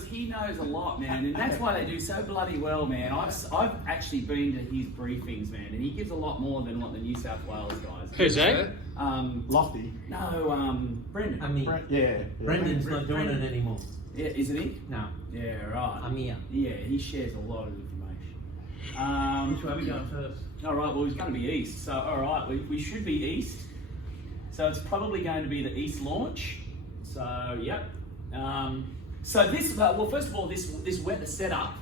because he knows a lot, man, and that's why they do so bloody well, man. I've actually been to his briefings, man, and he gives a lot more than what the New South Wales guys do. Who's that? Lofty. No, Brendan. I mean, Yeah. Brendan's not doing it anymore. Yeah, isn't he? No. Yeah, right. Amir. Yeah, he shares a lot of information. Which way are we going first? All right, well, he's going to be east. So, all right, we should be east. So it's probably going to be the east launch. So, yep. So this, well, first of all, this weather setup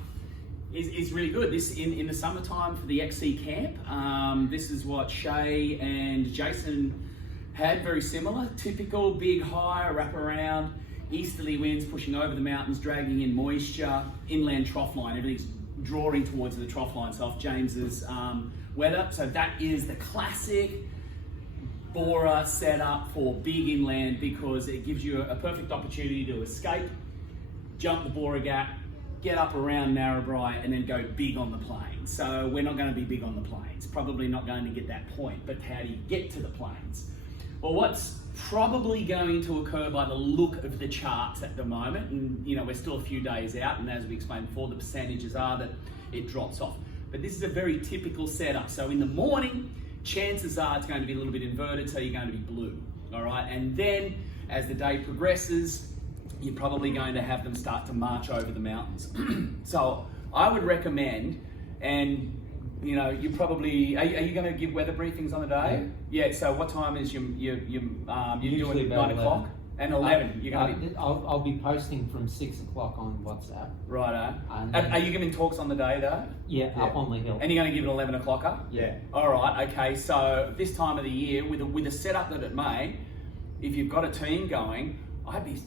is really good. This in the summertime for the XC camp. This is what Shay and Jason had, very similar. Typical big high wrap around, easterly winds pushing over the mountains, dragging in moisture, inland trough line. Everything's drawing towards the trough line. So off James's weather. So that is the classic Borah setup for big inland, because it gives you a perfect opportunity to escape, jump the Borah Gap, get up around Narrabri, and then go big on the plains. So we're not going to be big on the plains, probably not going to get that point, but how do you get to the plains? Well, what's probably going to occur by the look of the charts at the moment, and you know, we're still a few days out, and as we explained before, the percentages are that it drops off. But this is a very typical setup. So in the morning, chances are it's going to be a little bit inverted, so you're going to be blue, all right? And then as the day progresses, you're probably going to have them start to march over the mountains. So I would recommend, and you know, you probably, are you going to give weather briefings on the day? Yeah, so what time is you're Usually doing about 9 o'clock? 11. And 11, you're going to be... I'll be posting from 6 o'clock on WhatsApp. Righto. And Are you giving talks on the day though? Yeah, up on the hill. And you're going to give it 11 o'clocker? Yeah. All right, okay, so this time of the year, with a setup that it may, if you've got a team going, I'd be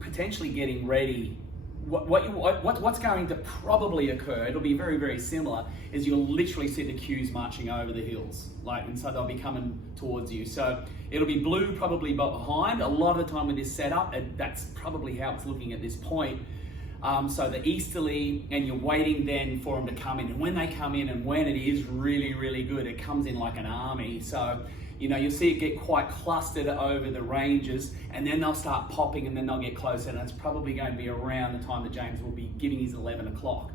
potentially getting ready. What's going to probably occur, it'll be very, very similar, is you'll literally see the queues marching over the hills, and so they'll be coming towards you. So it'll be blue probably behind. A lot of the time with this setup, that's probably how it's looking at this point. So the easterly, and you're waiting then for them to come in. And when they come in, and when it is really, really good, it comes in like an army. So, you know, you'll see it get quite clustered over the ranges, and then they'll start popping, and then they'll get closer, and it's probably going to be around the time that James will be giving his 11 o'clock.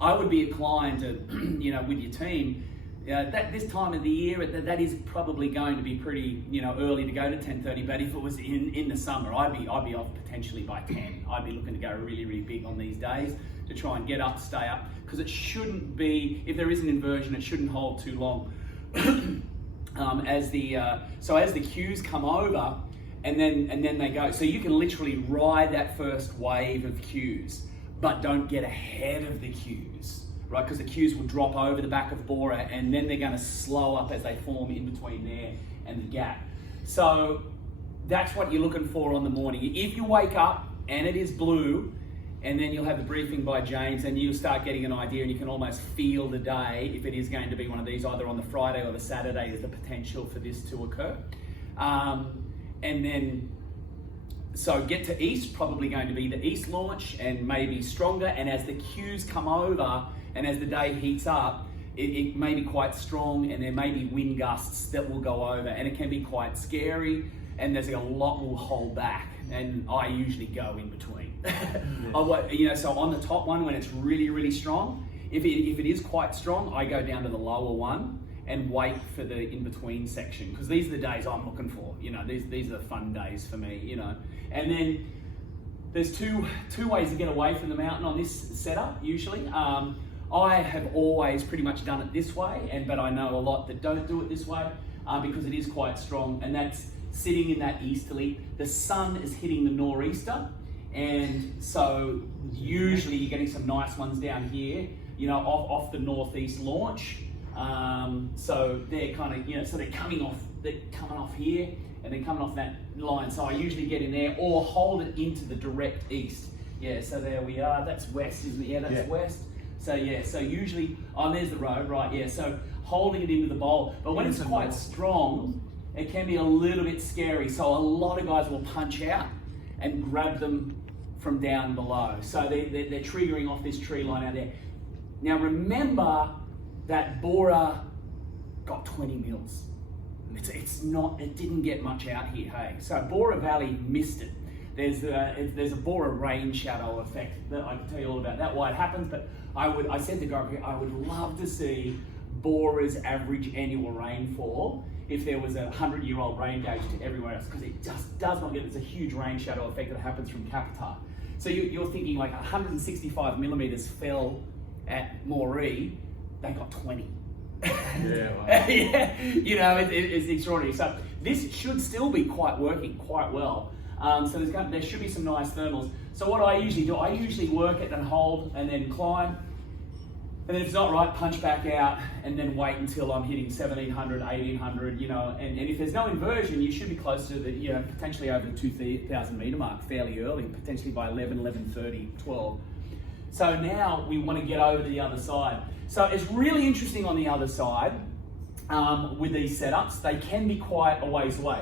I would be inclined to, you know, with your team, that this time of the year, that is probably going to be pretty, you know, early to go to 10:30. But if it was in the summer, I'd be off potentially by 10. I'd be looking to go really, really big on these days to try and get up, stay up, because it shouldn't be, if there is an inversion, it shouldn't hold too long. As the queues come over, and then they go, so you can literally ride that first wave of queues, but don't get ahead of the queues. Right, because the queues will drop over the back of Borah, and then they're going to slow up as they form in between there and the gap. So that's what you're looking for on the morning. If you wake up and it is blue, and then you'll have the briefing by James, and you'll start getting an idea, and you can almost feel the day, if it is going to be one of these, either on the Friday or the Saturday, is the potential for this to occur. And then, so get to east, probably going to be the east launch, and maybe stronger, and as the queues come over, and as the day heats up, it may be quite strong, and there may be wind gusts that will go over, and it can be quite scary, and there's a lot will hold back, and I usually go in between. You know, so on the top one, when it's really, really strong, if it is quite strong, I go down to the lower one and wait for the in-between section, because these are the days I'm looking for. You know, these are the fun days for me, you know. And then there's two ways to get away from the mountain on this setup, usually. I have always pretty much done it this way, but I know a lot that don't do it this way because it is quite strong, and that's sitting in that easterly. The sun is hitting the nor'easter, and so usually you're getting some nice ones down here, you know, off the northeast launch. So they're kind of, you know, so they're coming off here, and then coming off that line. So I usually get in there or hold it into the direct east. Yeah, so there we are. That's west, isn't it? Yeah, that's west. So yeah, so usually, there's the road, right? Yeah, so holding it into the bowl. But when it's quite strong, it can be a little bit scary. So a lot of guys will punch out and grab them from down below. So they're triggering off this tree line out there. Now remember that Borah got 20 mils. It didn't get much out here, hey. So Borah Valley missed it. there's a Borah rain shadow effect that I can tell you all about that, why it happens. But I said to Gary, I would love to see Borah's average annual rainfall if there was a 100-year-old rain gauge to everywhere else, because it just does not get. There's a huge rain shadow effect that happens from Capita. So you're thinking like 165 millimeters fell at Moree, they got 20. Yeah, wow. Yeah, you know, it's extraordinary. So this should still be working quite well. So there should be some nice thermals. So what I usually do, I usually work it and hold and then climb. And then if it's not right, punch back out and then wait until I'm hitting 1700, 1800, you know, and if there's no inversion, you should be close to the, you know, potentially over the 2000 meter mark fairly early, potentially by 11, 11:30, 12. So now we want to get over to the other side. So it's really interesting on the other side with these setups. They can be quite a ways away.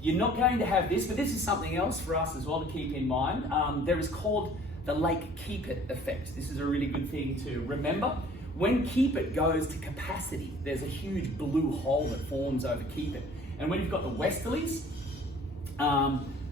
You're not going to have this, but this is something else for us as well to keep in mind. There is called the lake keep it effect. This is a really good thing to remember. When keep it goes to capacity, there's a huge blue hole that forms over keep it. And when you've got the westerlies,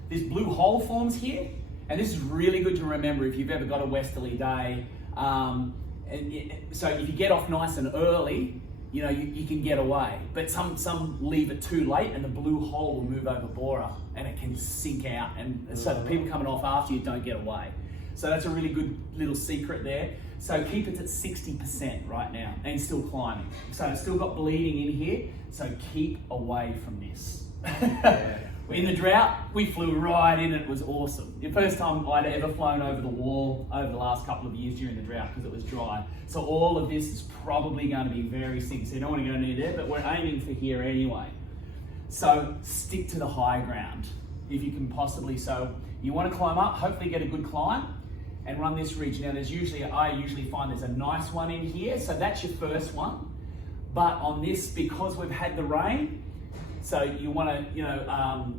this blue hole forms here. And this is really good to remember if you've ever got a westerly day. So if you get off nice and early, you know, you can get away. But some leave it too late and the blue hole will move over Borah and it can sink out. And so the people coming off after you don't get away. So that's a really good little secret there. So keep it at 60% right now and still climbing. So it's still got bleeding in here. So keep away from this. In the drought, we flew right in. It was awesome. The first time I'd ever flown over the wall over the last couple of years during the drought because it was dry. So all of this is probably going to be very sinky. So you don't want to go near there, but we're aiming for here anyway. So stick to the high ground if you can possibly. So you want to climb up, hopefully get a good climb and run this ridge. Now I usually find there's a nice one in here. So that's your first one. But on this, because we've had the rain, so you want to, you know,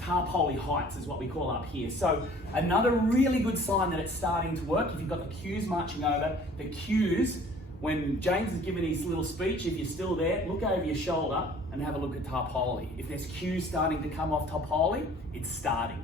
tarpoli heights is what we call up here. So another really good sign that it's starting to work, if you've got the cues marching over, the cues, when James is giving his little speech, if you're still there, look over your shoulder and have a look at tarpoli. If there's cues starting to come off tarpoli, it's starting.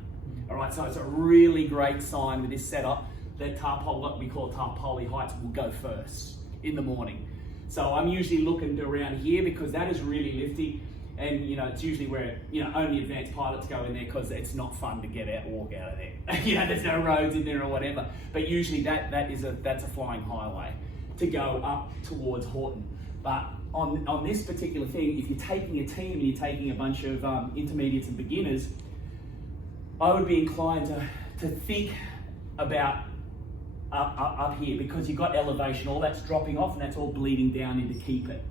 All right, so it's a really great sign with this setup that tarpoli, what we call tarpoli heights, will go first in the morning. So I'm usually looking around here because that is really lifty. And you know, it's usually where, you know, only advanced pilots go in there because it's not fun to walk out of there. You know, there's no roads in there or whatever. But usually that's a flying highway to go up towards Horton. But on this particular thing, if you're taking a team and you're taking a bunch of intermediates and beginners, I would be inclined to think about up here because you've got elevation, all that's dropping off and that's all bleeding down into keep it.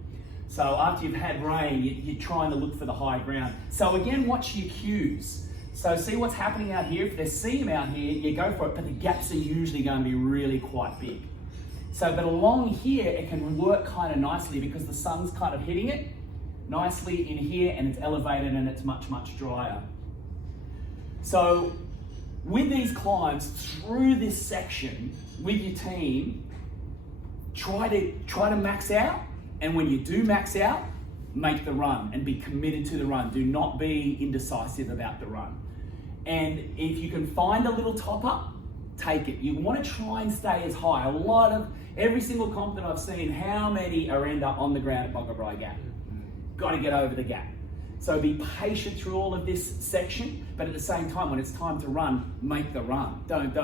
So after you've had rain, you're trying to look for the high ground. So again, watch your cues. So see what's happening out here. If there's seam out here, you go for it, but the gaps are usually going to be really quite big. So, but along here, it can work kind of nicely because the sun's kind of hitting it nicely in here and it's elevated and it's much, much drier. So with these climbs through this section with your team, try to max out. And when you do max out, make the run and be committed to the run. Do not be indecisive about the run. And if you can find a little top up, take it. You want to try and stay as high. Every single comp that I've seen, how many are end up on the ground at Boggabri Gap? Got to get over the gap. So be patient through all of this section, but at the same time, when it's time to run, make the run. Don't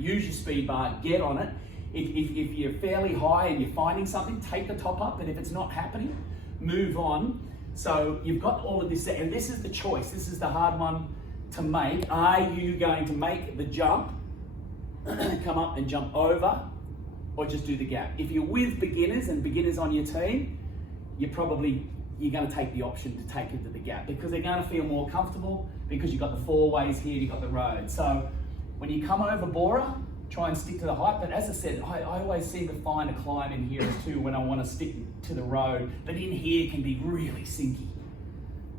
use your speed bar, get on it. If you're fairly high and you're finding something, take the top up, and if it's not happening, move on. So you've got all of this, and this is the choice. This is the hard one to make. Are you going to make the jump, come up and jump over, or just do the gap? If you're with beginners and beginners on your team, you're going to take the option to take it to the gap because they're going to feel more comfortable because you've got the four ways here, you've got the road. So when you come over Borah, try and stick to the height. But as I said, I always seem to find a climb in here too when I want to stick to the road. But in here can be really sinky.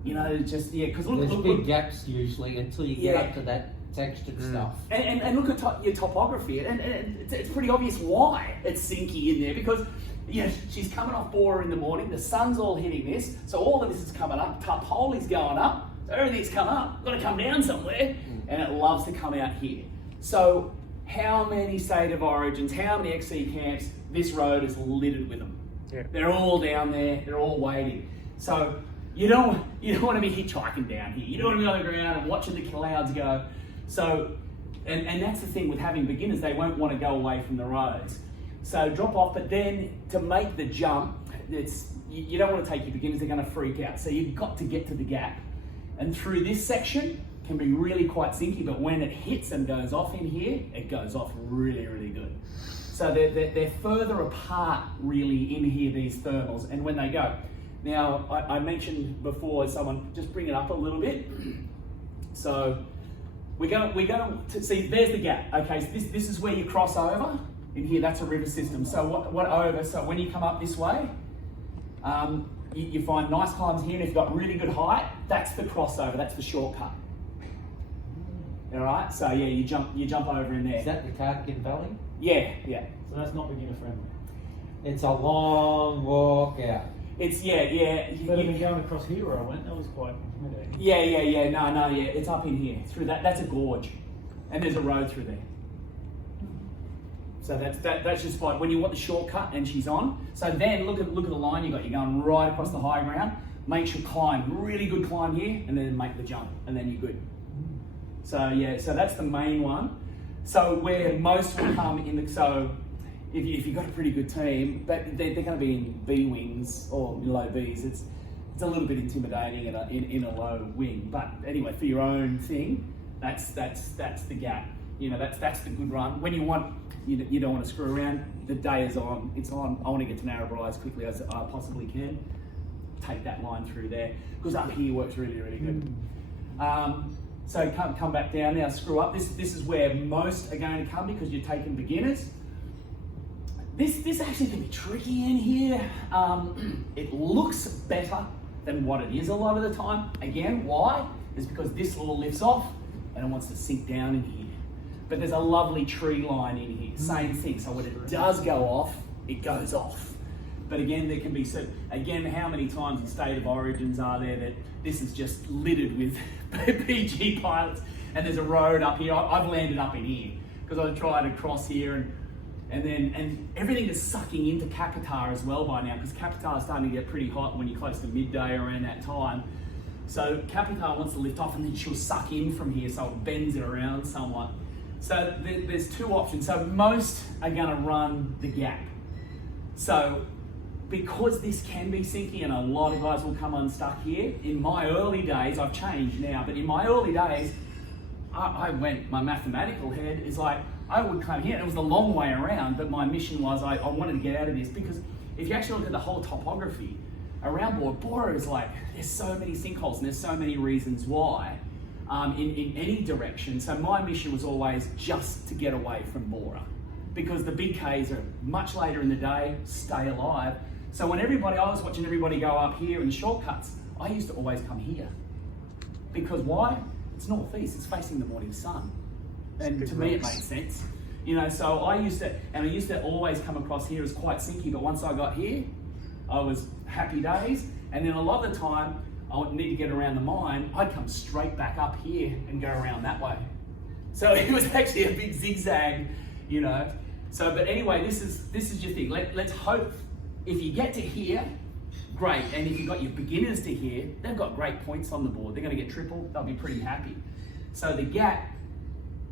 You know, just, yeah, because there's big gaps usually until you get up to that textured stuff. And look at your topography, and it's pretty obvious why it's sinky in there because, you know, she's coming off Borah in the morning, the sun's all hitting this, so all of this is coming up, tarpoli's going up, So everything's come up, got to come down somewhere, and it loves to come out here. So how many state of origins, how many XC camps, this road is littered with them. Yeah. They're all down there, they're all waiting. So you don't want to be hitchhiking down here. You don't want to be on the ground and watching the clouds go. So, and that's the thing with having beginners, they won't want to go away from the roads. So drop off, but then to make the jump, you don't want to take your beginners, they're going to freak out. So you've got to get to the gap. And through this section can be really quite sinky, but when it hits and goes off in here, it goes off really, really good. So they're further apart really in here, these thermals, and when they go. Now, I mentioned before, someone, just bring it up a little bit. So we're going to see, there's the gap. Okay, so this is where you cross over. In here, that's a river system. So what over, so when you come up this way, you find nice climbs here, and if you've got really good height, that's the crossover, that's the shortcut. All right, so yeah, you jump over in there. Is that the Cardigan Valley? Yeah. So that's not beginner friendly. It's a long walk out. It's, yeah. But I mean, going across here where I went, that was quite intimidating. Yeah. No, it's up in here. Through that's a gorge, and there's a road through there. So that's just fine. When you want the shortcut and she's on, so then look at the line you got. You're going right across the high ground. Make sure climb, really good climb here, and then make the jump, and then you're good. So yeah, so that's the main one. So where most will come in the, so if you've got a pretty good team, but they're going to be in B wings or low Bs. It's a little bit intimidating in a low wing. But anyway, for your own thing, that's the gap. You know, that's the good run. When you want, you don't want to screw around. The day is on. It's on. I want to get to Narrabri as quickly as I possibly can. Take that line through there because up here works really, really good. So come back down now. Screw up. This is where most are going to come because you're taking beginners. This actually can be tricky in here. It looks better than what it is a lot of the time. Again, why? It's because this all lifts off and it wants to sink down in here. But there's a lovely tree line in here. Same thing. So when it does go off, it goes off. But again, there can be, so again, how many times in state of origins are there that this is just littered with PG pilots and there's a road up here. I've landed up in here because I tried to cross here and everything is sucking into Capitar as well by now because Capitar is starting to get pretty hot when you're close to midday around that time. So Capitar wants to lift off and then she'll suck in from here so it bends it around somewhat. So there's two options. So most are going to run the gap. So because this can be sinky and a lot of guys will come unstuck here, in my early days, I've changed now, but in my early days, my mathematical head is like, I would come here, and it was a long way around, but my mission was I wanted to get out of this because if you actually look at the whole topography around Borah is like, there's so many sinkholes and there's so many reasons why in any direction. So my mission was always just to get away from Borah because the big Ks are much later in the day, stay alive. So when I was watching everybody go up here in shortcuts, I used to always come here. Because why? It's northeast, it's facing the morning sun. And to me it made sense. You know, so I used to always come across here as quite sinky, but once I got here, I was happy days. And then a lot of the time, I would need to get around the mine, I'd come straight back up here and go around that way. So it was actually a big zigzag, you know. So, but anyway, this is your thing. Let's hope if you get to here, great. And if you've got your beginners to here, they've got great points on the board. They're going to get triple, they'll be pretty happy. So the gap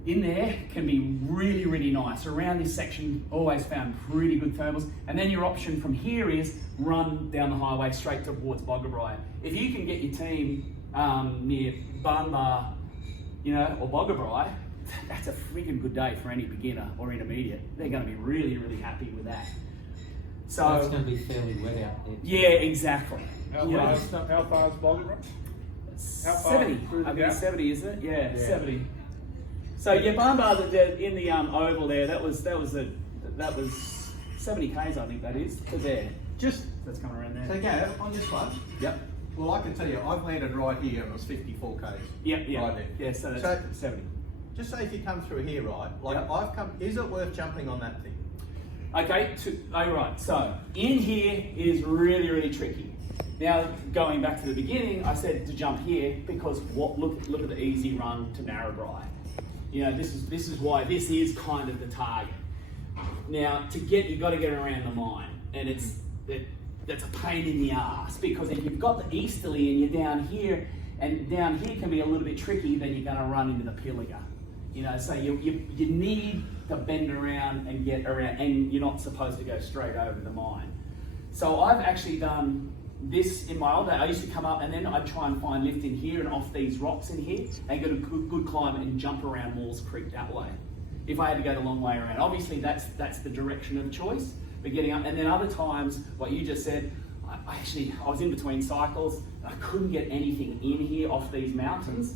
in there can be really, really nice. Around this section, always found pretty good thermals. And then your option from here is run down the highway straight towards Borah. If you can get your team near Borah, you know, or Borah, that's a freaking good day for any beginner or intermediate. They're going to be really, really happy with that. So it's going to be fairly wet out there. Yeah, exactly. How far is Borah? 70. I think 70, isn't it? Yeah, 70. So yeah, Borah in the oval there, that was 70 k's, I think that is, to there. Just that's coming around there. So Gav, on this one, Yep. well I can tell you, I've landed right here and it was 54 k's. Yeah. Right there. Yeah, so that's 70. Just say if you come through here, right? Like Yep. I've come, is it worth jumping on that thing? Okay, right. So in here is really, really tricky. Now, going back to the beginning, I said to jump here because look at the easy run to Narrabri. You know, this is why this is kind of the target. Now, you've got to get around the mine, and that's a pain in the ass, because if you've got the easterly and you're down here, and down here can be a little bit tricky, then you're going to run into the Pilliga. You know, so you need to bend around and get around, and you're not supposed to go straight over the mine. So I've actually done this in my old day. I used to come up and then I'd try and find lift in here and off these rocks in here and get a good climb and jump around Moores Creek that way. If I had to go the long way around. Obviously that's the direction of choice, but getting up. And then other times, what you just said, I was in between cycles, and I couldn't get anything in here off these mountains,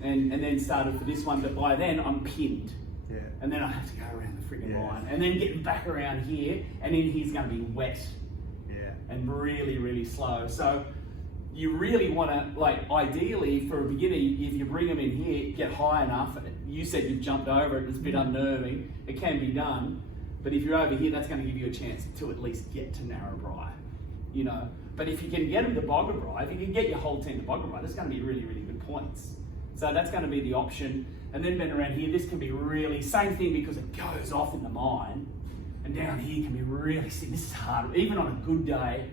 and then started for this one, but by then I'm pinned. Yeah. And then I have to go around the friggin' Yeah. line, and then getting back around here, and in here's gonna be wet. Yeah. And really, really slow. So you really want to, like, ideally for a beginner, if you bring them in here, get high enough. You said you've jumped over it, it's a bit unnerving. It can be done, but if you're over here, that's going to give you a chance to at least get to Narrabri, you know. But if you can get them to Borah, if you can get your whole team to Borah, that's going to be really, really good points. So that's going to be the option. And then around here, this can be really, same thing, because it goes off in the mine. And down here can be really, this is hard. Even on a good day,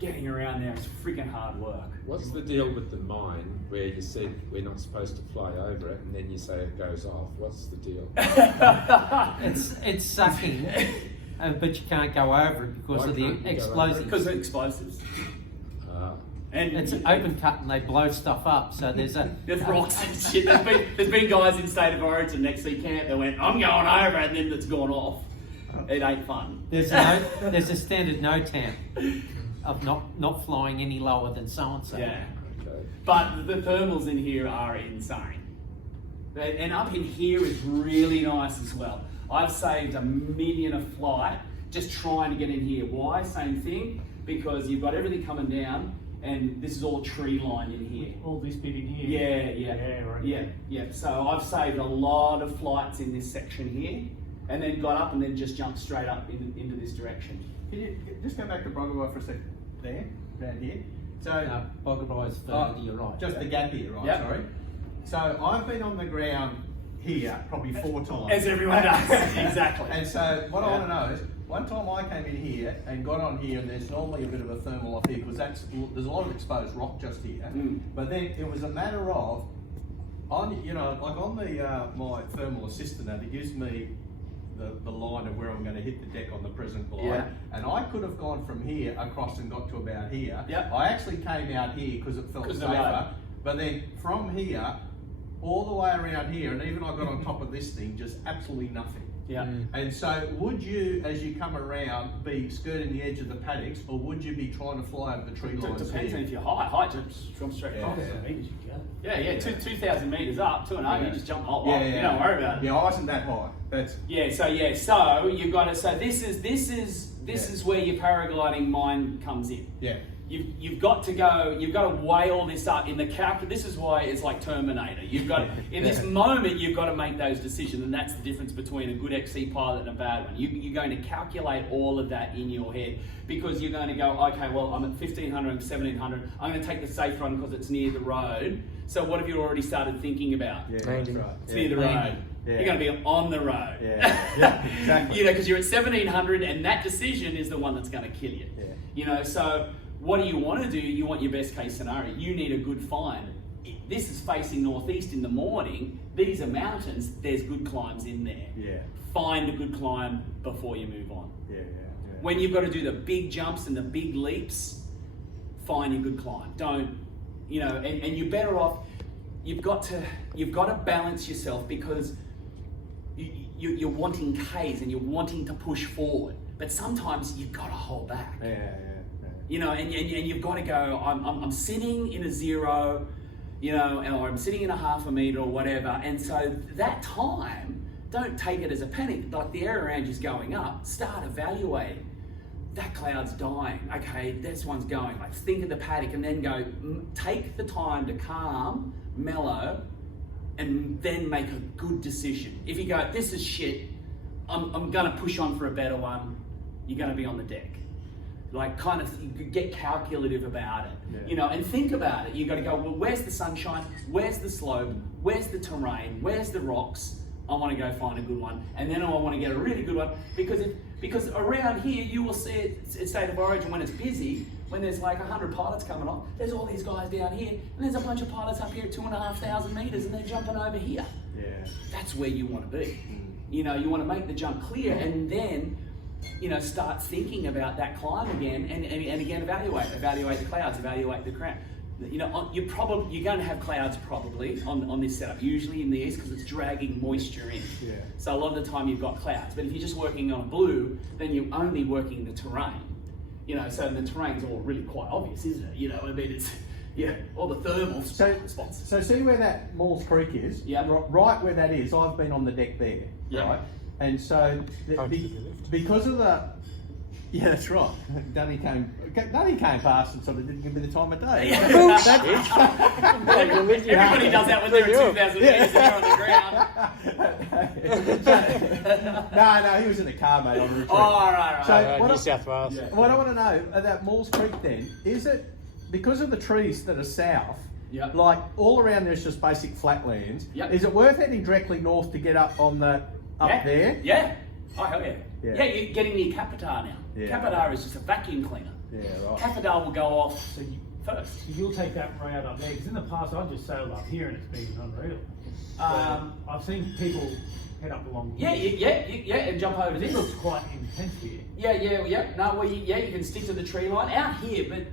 getting around there is freaking hard work. What's the deal with the mine where you said we're not supposed to fly over it, and then you say it goes off? What's the deal? It's sucking, but you can't go over it because Why of can't you the go explosives. Because of explosives. And It's open cut and they blow stuff up, so there's rocks and shit. There's been guys in State of Origin next to camp that went, I'm going over, and then it's gone off. It ain't fun. there's a standard no tamp of not flying any lower than so and so. Yeah. Okay. But the thermals in here are insane. And up in here is really nice as well. I've saved $1 million a flight just trying to get in here. Why? Same thing, because you've got everything coming down, and this is all tree lined in here. All this bit in here. Yeah. So I've saved a lot of flights in this section here, and then got up and then just jumped straight up into this direction. Can you just go back to Borah for a second? There, around here. So Borah is further to your right. just the gap here, right? Yep. Sorry. So I've been on the ground here probably 4 times. As everyone does, exactly. And so what I want to know is, one time I came in here and got on here, and there's normally a bit of a thermal up here because there's a lot of exposed rock just here. But then it was a matter of, on the my thermal assistant app, it gives me the line of where I'm going to hit the deck on the present line. Yeah. And I could have gone from here across and got to about here. Yep. I actually came out here because it felt 'Cause of the road. safer. But then from here, all the way around here, and even I got on top of this thing, just absolutely nothing. Yeah. And so would you, as you come around, be skirting the edge of the paddocks, or would you be trying to fly over the tree It lines depends on here? if you're high, just jump straight across. Yeah, 2,000 metres up, 2,500, you just jump hot. You don't worry about it. Yeah, I wasn't that high. That's So you've got to. So this is where your paragliding mind comes in. yeah. You've got to go. You've got to weigh all this up in the calc. This is why it's like Terminator. You've got in this moment you've got to make those decisions, and that's the difference between a good XC pilot and a bad one. You're going to calculate all of that in your head, because you're going to go, okay, well, I'm at 1,500 and 1,700. I'm going to take the safe run because it's near the road. So what have you already started thinking about? Yeah, that's right. It's near the road. Yeah. You're going to be on the road. Yeah, exactly. You know, because you're at 1,700, and that decision is the one that's going to kill you. Yeah. You know, so what do you want to do? You want your best case scenario. You need a good find. This is facing northeast in the morning. These are mountains. There's good climbs in there. Yeah. Find a good climb before you move on. Yeah. When you've got to do the big jumps and the big leaps, find a good climb. Don't, you know, and you're better off. You've got to balance yourself, because you're wanting Ks and you're wanting to push forward, but sometimes you've got to hold back. Yeah. You know, and you've got to go, I'm sitting in a 0, you know, or I'm sitting in a 0.5 metre or whatever, and so that time, don't take it as a panic. Like the air around you's going up, start evaluating. That cloud's dying. Okay, this one's going. Like think of the paddock and then go, take the time to calm, mellow, and then make a good decision. If you go, this is shit, I'm gonna push on for a better one, you're gonna be on the deck. like kind of you get calculative about it, you know, and think about it. You got to go, well, where's the sunshine? Where's the slope? Where's the terrain? Where's the rocks? I want to go find a good one, and then I want to get a really good one because around here you will see it at State of Origin when it's busy, when there's like 100 pilots coming off. There's all these guys down here, and there's a bunch of pilots up here at 2,500 meters, and they're jumping over here. Yeah. That's where you want to be. You know, you want to make the jump clear, and then, you know, start thinking about that climb again, and again evaluate the clouds, evaluate the crowd. You know, you're going to have clouds probably on this setup, usually in the east because it's dragging moisture in. Yeah. So a lot of the time you've got clouds, but if you're just working on a blue, then you're only working the terrain. You know, so the terrain's all really quite obvious, isn't it? You know, I mean, it's all the thermal response. So see where that Maules Creek is? Yeah. Right where that is, I've been on the deck there. Yeah. Right. And so because of the that's right. Dunny came past and sort of didn't give me the time of day. Everybody does that when they're at 2,000 meters and they're on the ground. No, he was in the car, mate, on the retreat. Oh, right. So New South Wales. Yeah. What I want to know about Maules Creek then, is it because of the trees that are south, Yep. like all around there's just basic flatlands, Yep. is it worth heading directly north to get up on the there? Yeah. Oh, hell yeah. Yeah. Yeah, you're getting near Capitar now. Yeah. Capitar is just a vacuum cleaner. Yeah, right. Capitar will go off first. So you'll take that route up there, because in the past I've just sailed up here and it's been unreal. I've seen people head up along Yeah, and jump over This this. looks quite intense here. Yeah. No, well, you can stick to the tree line out here, but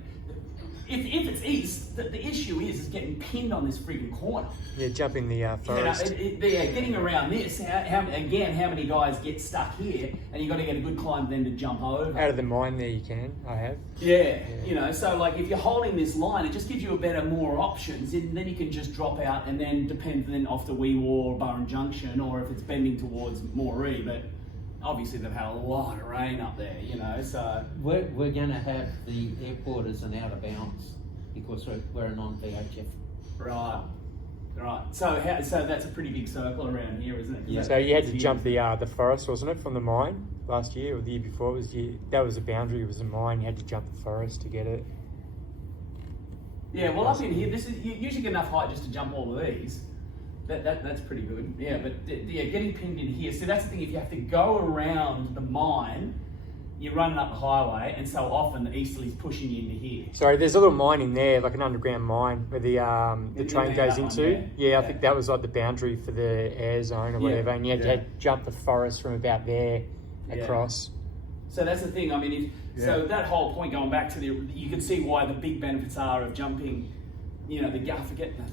if it's east, the issue is getting pinned on this freaking corner. Yeah, jumping the forest. Getting around this. How many guys get stuck here, and you got to get a good climb then to jump over. Out of the mine there you can, I have. Yeah, you know, so like if you're holding this line, it just gives you more options, and then you can just drop out and then depend then off the Wee Waa or Burren Junction, or if it's bending towards Moree, but obviously they've had a lot of rain up there, you know, so. We're going to have the airport as an out of bounds because we're a non-VHF. Right. So that's a pretty big circle around here, isn't it? Yeah. So you had to jump the forest, wasn't it, from the mine last year or the year before? That was the boundary. It was a mine. You had to jump the forest to get it. Yeah, well up in here, this is you usually get enough height just to jump all of these. That's pretty good. Yeah, but getting pinned in here. So that's the thing. If you have to go around the mine, you're running up the highway, and so often the easterly's pushing you into here. Sorry, there's a little mine in there, like an underground mine, where the train goes into. Yeah, I think that was like the boundary for the air zone or whatever, and you had to jump the forest from about there across. So that's the thing. I mean, so that whole point, going back to you can see why the big benefits are of jumping. You know, I forget the name.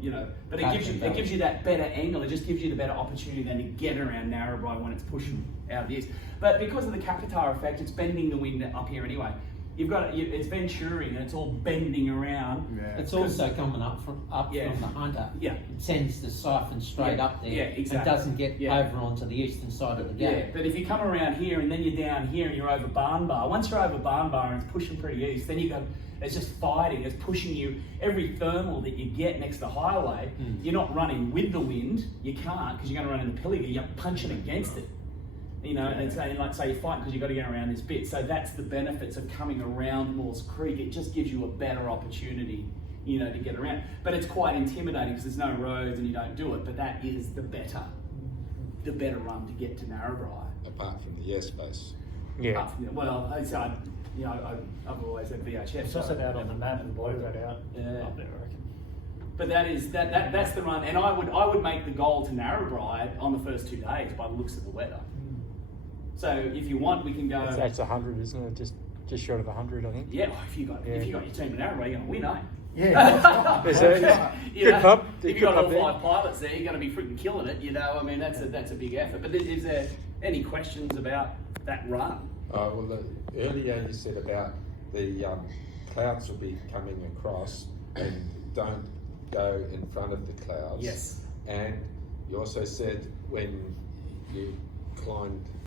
You know, but it gives you that better angle. It just gives you the better opportunity then to get around Narrabri when it's pushing out of the east. But because of the Capitar effect, it's bending the wind up here anyway. It's venturing and it's all bending around. Yeah. It's also coming up from the Hunter. Yeah. It tends to siphon straight up there. Yeah, exactly. It doesn't get over onto the eastern side of the gap. Yeah, but if you come around here and then you're down here and you're over Barnbar, once you're over Barnbar and it's pushing pretty east, then it's just fighting, it's pushing you. Every thermal that you get next to the highway, you're not running with the wind, you can't, because you're going to run in the pilliga, you're punching against it. You know, and it's like say you're fighting because you've got to get around this bit. So that's the benefits of coming around Maules Creek. It just gives you a better opportunity, you know, to get around. But it's quite intimidating because there's no roads and you don't do it. But that is the better run to get to Narrabri. Apart from the airspace. Yeah. Well, I've always had VHF. It's also out on the map and blow that out Yeah. up there, I reckon. But that's the run, and I would make the goal to Narrabri on the first 2 days by the looks of the weather. So if you want, we can go. That's 100, isn't it? Just short of 100, I think. Yeah, if you got your team in Narrabri, you're gonna win, eh? Yeah. There's a good pub. If you got all 5 pilots there, you're gonna be freaking killing it. You know, I mean, that's a big effort. But is there any questions about that run? Earlier you said about the clouds will be coming across, and don't go in front of the clouds. Yes. And you also said when you climbed